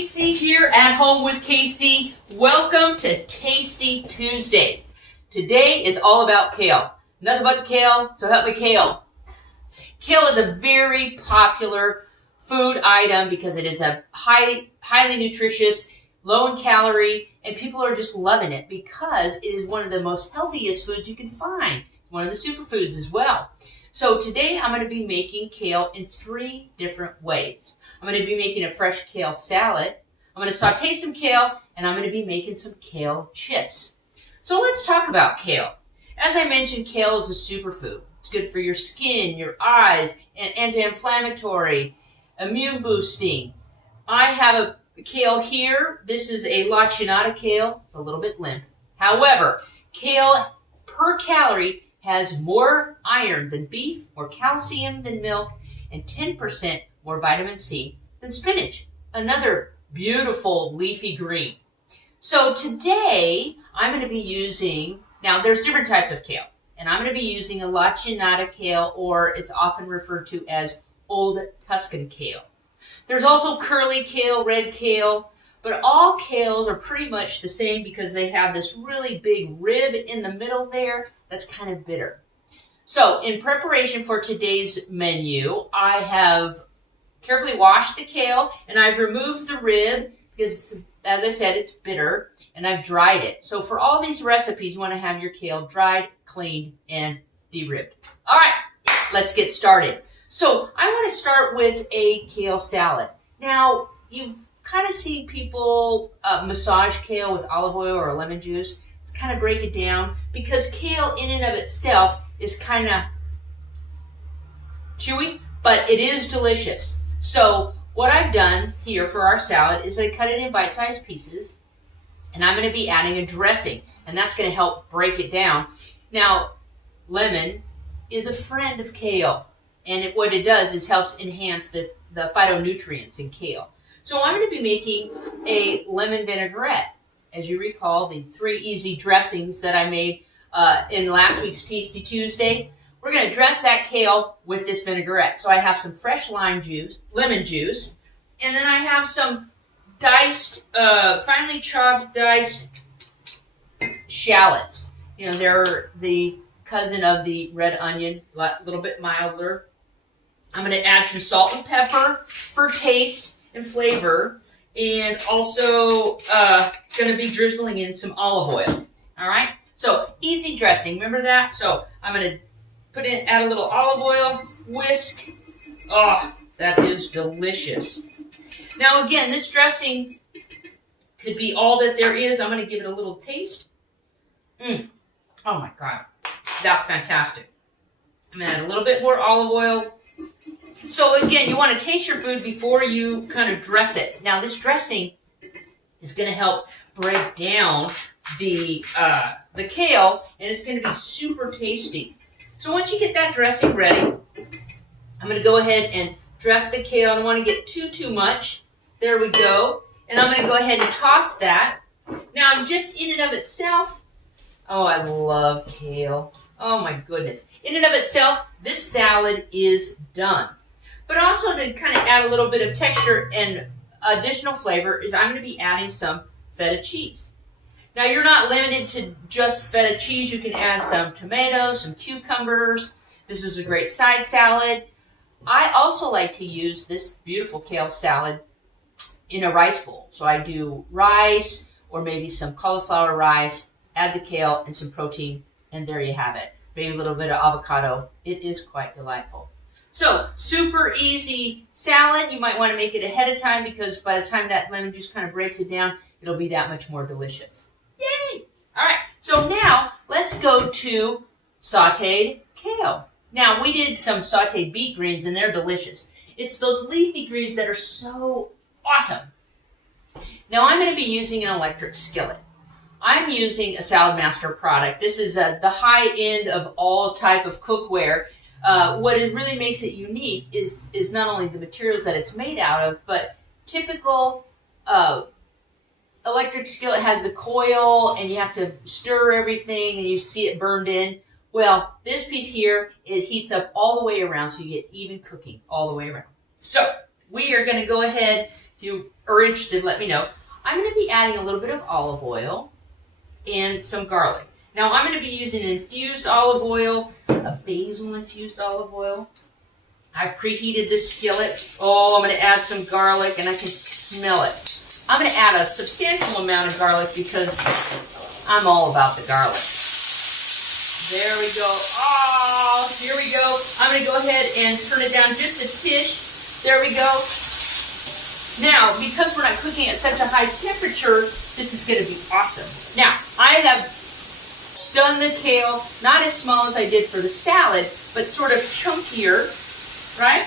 Casey here at Home with Casey. Welcome to Tasty Tuesday. Today is all about kale. Nothing but the kale, so help me kale. Kale is a very popular food item because it is a highly nutritious, low in calorie, and people are just loving it because it is one of the most healthiest foods you can find. One of the superfoods as well. So today I'm going to be making kale in 3 different ways. I'm going to be making a fresh kale salad. I'm going to saute some kale, and I'm going to be making some kale chips. So let's talk about kale. As I mentioned, kale is a superfood. It's good for your skin, your eyes, and anti-inflammatory, immune boosting. I have a kale here. This is a lacinato kale. It's a little bit limp. However, kale per calorie has more iron than beef, more calcium than milk, and 10% more vitamin C than spinach. Another beautiful leafy green. So today I'm going to be using, now there's different types of kale, and I'm going to be using a lacinato kale, or it's often referred to as Old Tuscan kale. There's also curly kale, red kale, but all kales are pretty much the same because they have this really big rib in the middle there that's kind of bitter. So in preparation for today's menu, I have carefully washed the kale and I've removed the rib because, as I said, it's bitter, and I've dried it. So for all these recipes, you want to have your kale dried, cleaned, and de-ribbed. All right, let's get started. So I want to start with a kale salad. Now, you've kind of seen people massage kale with olive oil or lemon juice. Let's kind of break it down because kale in and of itself is kind of chewy, but it is delicious. So what I've done here for our salad is I cut it in bite-sized pieces, and I'm going to be adding a dressing, and that's going to help break it down. Now, lemon is a friend of kale, and what it does is helps enhance the phytonutrients in kale. So I'm going to be making a lemon vinaigrette. As you recall, the 3 easy dressings that I made in last week's Tasty Tuesday, we're going to dress that kale with this vinaigrette. So I have some fresh lemon juice, and then I have some diced, finely chopped diced shallots. You know, they're the cousin of the red onion, a little bit milder. I'm going to add some salt and pepper for taste and flavor, and also going to be drizzling in some olive oil. All right, so easy dressing. Remember that? So I'm going to add a little olive oil, whisk. Oh, that is delicious. Now again, this dressing could be all that there is. I'm going to give it a little taste. Oh my God, that's fantastic. I'm going to add a little bit more olive oil. So again, you want to taste your food before you kind of dress it. Now this dressing is going to help break down the kale, and it's going to be super tasty. So once you get that dressing ready, I'm going to go ahead and dress the kale. I don't want to get too much. There we go. And I'm going to go ahead and toss that. Now just in and of itself, oh, I love kale. Oh my goodness. In and of itself, this salad is done. But also to kind of add a little bit of texture and additional flavor is I'm going to be adding some feta cheese. Now you're not limited to just feta cheese. You can add some tomatoes, some cucumbers. This is a great side salad. I also like to use this beautiful kale salad in a rice bowl. So I do rice or maybe some cauliflower rice, add the kale and some protein, and there you have it. Maybe a little bit of avocado. It is quite delightful. So, super easy salad. You might want to make it ahead of time because by the time that lemon juice kind of breaks it down, it'll be that much more delicious. Yay! All right, so now let's go to sauteed kale. Now, we did some sauteed beet greens, and they're delicious. It's those leafy greens that are so awesome. Now, I'm going to be using an electric skillet. I'm using a Salad Master product. This is the high end of all type of cookware. What it really makes it unique is not only the materials that it's made out of, but typical electric skillet has the coil and you have to stir everything and you see it burned in. Well, this piece here, it heats up all the way around so you get even cooking all the way around. So we are going to go ahead If you are interested, let me know. I'm going to be adding a little bit of olive oil and some garlic. Now I'm going to be using infused olive oil, a basil infused olive oil. I've preheated this skillet. Oh, I'm going to add some garlic, and I can smell it. I'm going to add a substantial amount of garlic because I'm all about the garlic. There we go. Oh, here we go. I'm going to go ahead and turn it down just a tish. There we go. Now, because we're not cooking at such a high temperature, this is going to be awesome. Now, I have done the kale, not as small as I did for the salad, but sort of chunkier, right?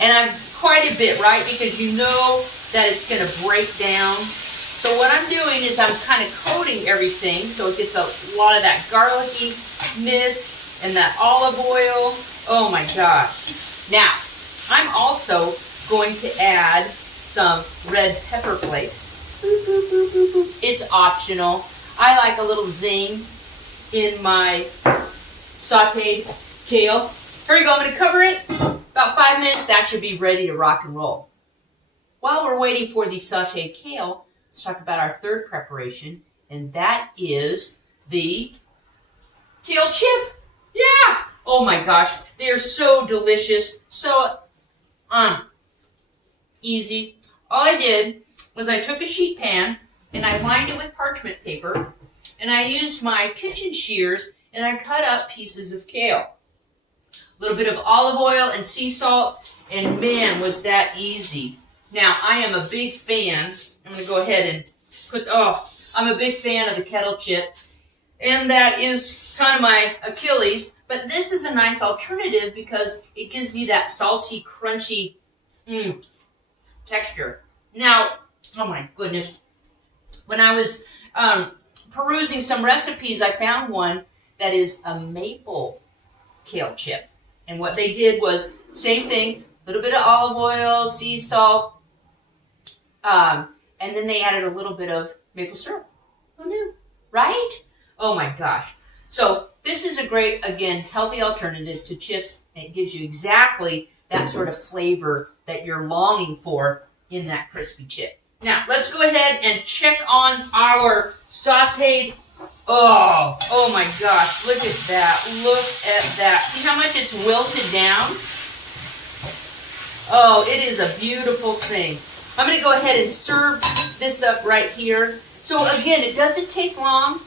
And I'm quite a bit, right? Because you know that it's going to break down. So what I'm doing is I'm kind of coating everything so it gets a lot of that garlicky-ness and that olive oil. Oh my gosh. Now, I'm also going to add some red pepper flakes. Boop, boop, boop, boop, boop. It's optional. I like a little zing in my sauteed kale. Here we go. I'm going to cover it. About 5 minutes, that should be ready to rock and roll. While we're waiting for the sauteed kale, let's talk about our third preparation, and that is the kale chip. Yeah! Oh my gosh, they're so delicious, so easy. All I did was I took a sheet pan and I lined it with parchment paper, and I used my kitchen shears and I cut up pieces of kale. A little bit of olive oil and sea salt, and man, was that easy. Now, I am a big fan. I'm going to go ahead and I'm a big fan of the kettle chip, and that is kind of my Achilles, but this is a nice alternative because it gives you that salty, crunchy texture. Now, oh my goodness, when I was perusing some recipes, I found one that is a maple kale chip. And what they did was, same thing, a little bit of olive oil, sea salt, and then they added a little bit of maple syrup. Who knew, right? Oh my gosh. So this is a great, again, healthy alternative to chips. It gives you exactly that sort of flavor that you're longing for in that crispy chip. Now, let's go ahead and check on our sauteed. Oh my gosh, look at that. Look at that. See how much it's wilted down? Oh, it is a beautiful thing. I'm going to go ahead and serve this up right here. So again, it doesn't take long.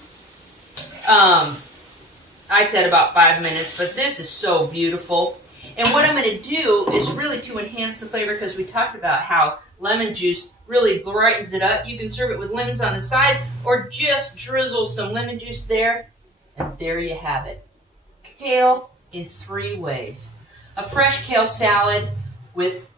I said about 5 minutes, but this is so beautiful. And what I'm going to do is really to enhance the flavor, because we talked about how lemon juice really brightens it up. You can serve it with lemons on the side or just drizzle some lemon juice there. And there you have it. Kale in 3 ways. A fresh kale salad with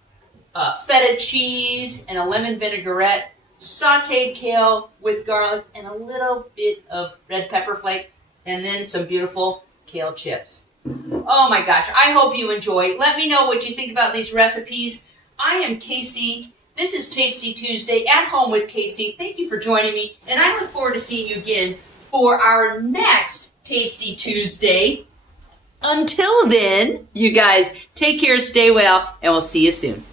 feta cheese and a lemon vinaigrette, sauteed kale with garlic and a little bit of red pepper flake, and then some beautiful kale chips. Oh my gosh, I hope you enjoy. Let me know what you think about these recipes. I am Casey. This is Tasty Tuesday at Home with Casey. Thank you for joining me, and I look forward to seeing you again for our next Tasty Tuesday. Until then, you guys, take care, stay well, and we'll see you soon.